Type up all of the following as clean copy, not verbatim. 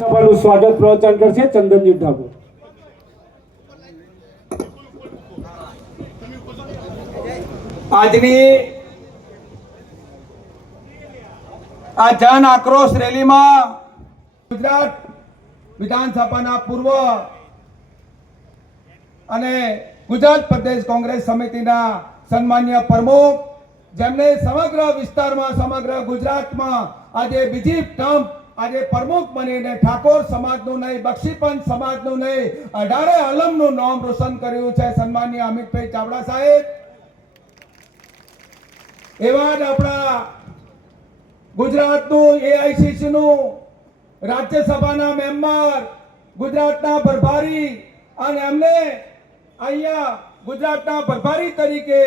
સભાનું સ્વાગત પ્રવચન કરશે ચંદનજી ઠાકોર। આજની આ જન આક્રોશ રેલીમાં ગુજરાત વિધાનસભાના પૂર્વ અને ગુજરાત પ્રદેશ કોંગ્રેસ સમિતિના સન્માનીય પ્રમુખ, જેમને સમગ્ર વિસ્તારમાં સમગ્ર ગુજરાતમાં આજે બીજી ટર્મ આજે પ્રમુખ બનીને ઠાકોર સમાજનું નહીં, બક્ષીપંચ સમાજનું નહીં, 18 આલમનું નામ રોશન કર્યું છે સન્માનીય અમિતભાઈ ચાવડા સાહેબ। એવા જ આપણા ગુજરાતનું એઆઈસીસી નું રાજ્યસભાના મેમ્બર, ગુજરાતના પ્રભારી, અને એમને અહીંયા ગુજરાતના પ્રભારી તરીકે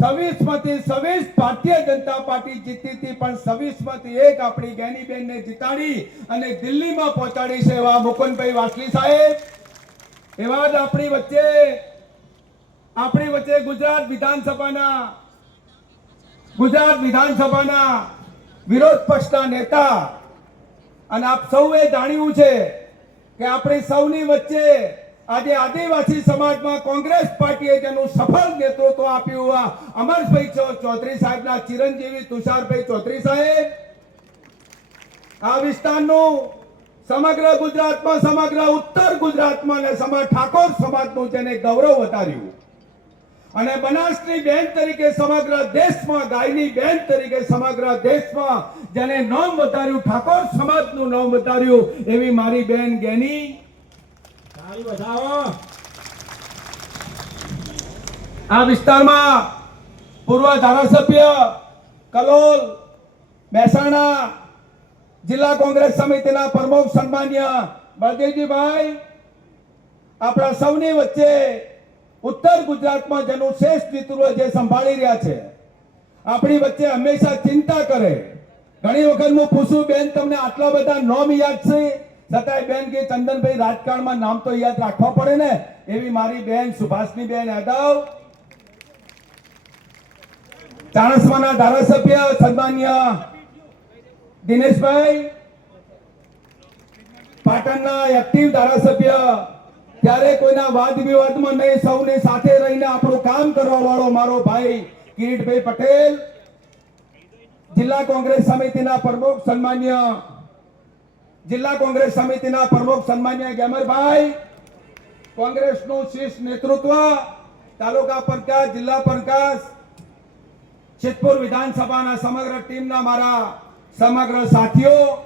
26 ભારતીય જનતા પાર્ટી જીતી હતી, પણ 26 આપણી ગેનીબેનને જીતાડી અને દિલ્હીમાં પહોંચાડી છે એવા મુકુંદભાઈ વાસલી સાહેબ। એવા જ આપણી વચ્ચે ગુજરાત વિધાનસભાના વિરોધ પક્ષના નેતા, અને આપ સૌએ જાણ્યું છે કે આપણી સૌની વચ્ચે આજે આદિવાસી સમાજમાં કોંગ્રેસ પાર્ટીએ જેનું સફળ નેતૃત્વ આપ્યું અમરભાઈ ચૌધરી સાહેબના ચિરંજીવી તુષારભાઈ ચૌધરી સાહેબ આ વિસ્તારનું સમગ્ર ગુજરાતમાં, સમગ્ર ઉત્તર ગુજરાતમાં અને ઠાકોર સમાજનું જેને ગૌરવ વધાર્યું, અને બનાસની બેન તરીકે સમગ્ર દેશમાં, ગાયની બેન તરીકે સમગ્ર દેશમાં જેને નામ વધાર્યું, ઠાકોર સમાજનું નામ વધાર્યું, એવી મારી બેન ગેની આ વિસ્તારમાં પૂર્વ ધારાસભ્ય કલોલ, મહેસાણા જિલ્લા કોંગ્રેસ સમિતિના પ્રમુખ સન્માન્ય બળદેવજીભાઈ આપણા સૌની વચ્ચે ઉત્તર ગુજરાતમાં જેનું શ્રેષ્ઠ નેતૃત્વ જે સંભાળી રહ્યા છે, આપણી વચ્ચે હંમેશા ચિંતા કરે। ઘણી વખત હું પૂછું, બેન તમને આટલા બધા નામ યાદ છે? છતાંય બેન કે ચંદનભાઈ રાજકારણમાં નામ તો યાદ રાખવા પડે ને, એવી મારી બેન સુભાષની બેન યાદવ, ચાણસ્માના ધારાસભ્ય સન્માન્ય દિનેશભાઈ, પાટણના એક્ટિવ ધારાસભ્ય, ત્યારે કોઈના વાદ વિવાદમાં નહીં, સૌની સાથે રહીને આપણું કામ કરવા વાળો મારો ભાઈ કિરીટભાઈ પટેલ, જિલ્લા કોંગ્રેસ સમિતિના પ્રમુખ સન્માન્ય ગેમરભાઈ, કોંગ્રેસનું શીર્ષ નેતૃત્વ, તાલુકા પંચાયત, જિલ્લા પંચાયત, સિદ્ધપુર વિધાનસભાના સમગ્ર ટીમના મારા સમગ્ર સાથીઓ,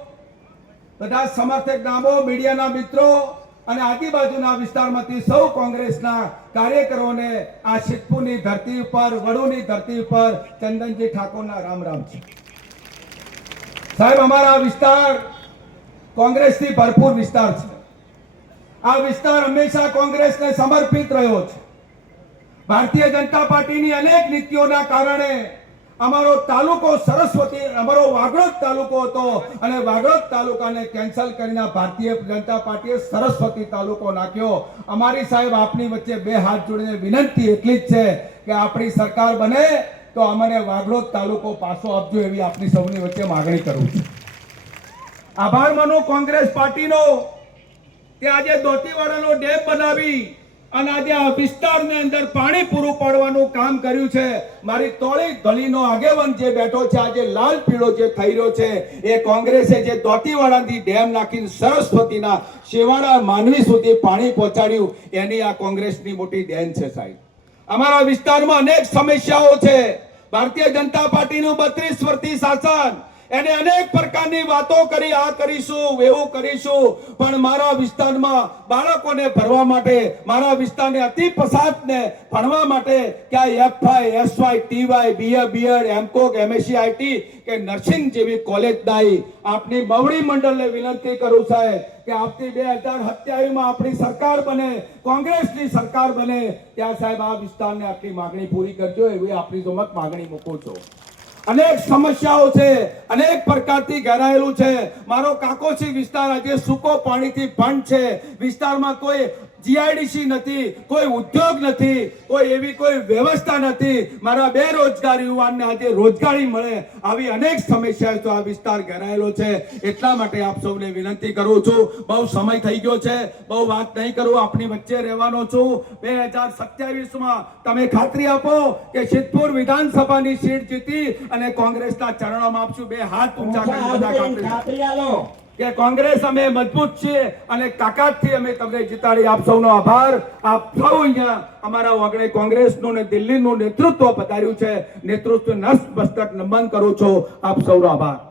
બધા સમર્થક નામો, મીડિયાના મિત્રો અને આજુબાજુના વિસ્તારમાંથી સૌ કોંગ્રેસના કાર્યકરોને આ સિદ્ધપુરની ધરતી ઉપર, વડુની ધરતી ઉપર ચંદનજી ઠાકોરના રામ રામ છે। સાહેબ, અમારા વિસ્તાર કોંગ્રેસથી ભરપૂર વિસ્તાર છે। આ વિસ્તાર હંમેશા કોંગ્રેસને સમર્પિત રહ્યો છે। ભારતીય જનતા પાર્ટીની અનેક નીતિઓના કારણે અમારો તાલુકો સરસ્વતી, અમારો વાગડોદ તાલુકો હતો, અને વાગડોદ તાલુકાને કેન્સલ કરીને ભારતીય જનતા પાર્ટીએ સરસ્વતી તાલુકો નાખ્યો। અમારી સાહેબ આપની વચ્ચે બે હાથ જોડીને વિનંતી એટલી જ છે કે આપણી સરકાર બને તો અમને વાગડોદ તાલુકો પાછો આપજો, એવી આપની સૌની વચ્ચે માગણી કરું છું। આભાર માનું કોંગ્રેસ પાર્ટીનો કે આજે દોતીવાડાનો ડેમ બનાવી અને આજે આ વિસ્તારની અંદર પાણી પૂરું પાડવાનું કામ કર્યું છે। મારી તોળી ગલીનો આગેવાન જે બેઠો છે, આજે લાલ પીળો જે થઈ રહ્યો છે, એ કોંગ્રેસે જે દોતીવાડાથી ડેમ નાખીને સરસ્વતીના શેવાડા માનવી સુધી પાણી પહોંચાડ્યું, એની આ કોંગ્રેસની મોટી દેન છે સાહેબ। અમારા વિસ્તારમાં અનેક સમસ્યાઓ છે। ભારતીય જનતા પાર્ટીનું 32 વર્ષથી શાસન, એને અનેક પ્રકારની વાતો કરી, આ કરીશું, એવું કરીશું, પણ મારા વિસ્તારમાં બાળકોને ભણવા માટે, મારા વિસ્તારને અતિ પછાતને ભણવા માટે ક્યાંય FY, SY, TY, BEd, MCom, MSc, IT કે નર્સિંગ જેવી કોલેજ નહીં। આપની બવડી મંડળને વિનંતી કરું સાહેબ કે આવતી 2027માં આપણી સરકાર બને, કોંગ્રેસની સરકાર બને, ત્યાં સાહેબ આ વિસ્તારને આટલી માંગણી પૂરી કરજો, એવી આપની સમક્ષ માંગણી મૂકું છું। અનેક સમસ્યાઓ છે, અનેક પ્રકારથી ઘેરાયેલું છે। મારો કાકોસી વિસ્તાર આજે સૂકો પાણીથી બંધ છે। વિસ્તારમાં કોઈ જીઆઈડીસી નથી, કોઈ ઉદ્યોગ નથી, કોઈ એવી કોઈ વ્યવસ્થા નથી, મારા બેરોજગાર યુવાનને આજે રોજગારી મળે, આવી અનેક સમસ્યાઓ આ વિસ્તાર ઘેરાયેલો છે. એટલા માટે આપ સૌને વિનંતી કરું છું, બહુ સમય થઈ ગયો છે, બહુ વાત નહીં કરું, આપણી વચ્ચે રહેવાનો છું. 2027માં તમે ખાતરી આપો કે સિદ્ધપુર વિધાનસભાની સીટ જીતી અને કોંગ્રેસના ચરણોમાં આપશું. બે હાથ ઊંચા કરી બધા ખાતરી કે કોંગ્રેસ અમે મજબૂત છીએ અને તાકાતથી અમે તમને જીતાડી. આપ સૌનો આભાર. આપ સૌ અહીંયા અમારા વગણે કોંગ્રેસનું ને દિલ્હીનું નેતૃત્વ પધાર્યું છે. નેતૃત્વ નસ મસ્તક નમન કરું છું. આપ સૌનો આભાર.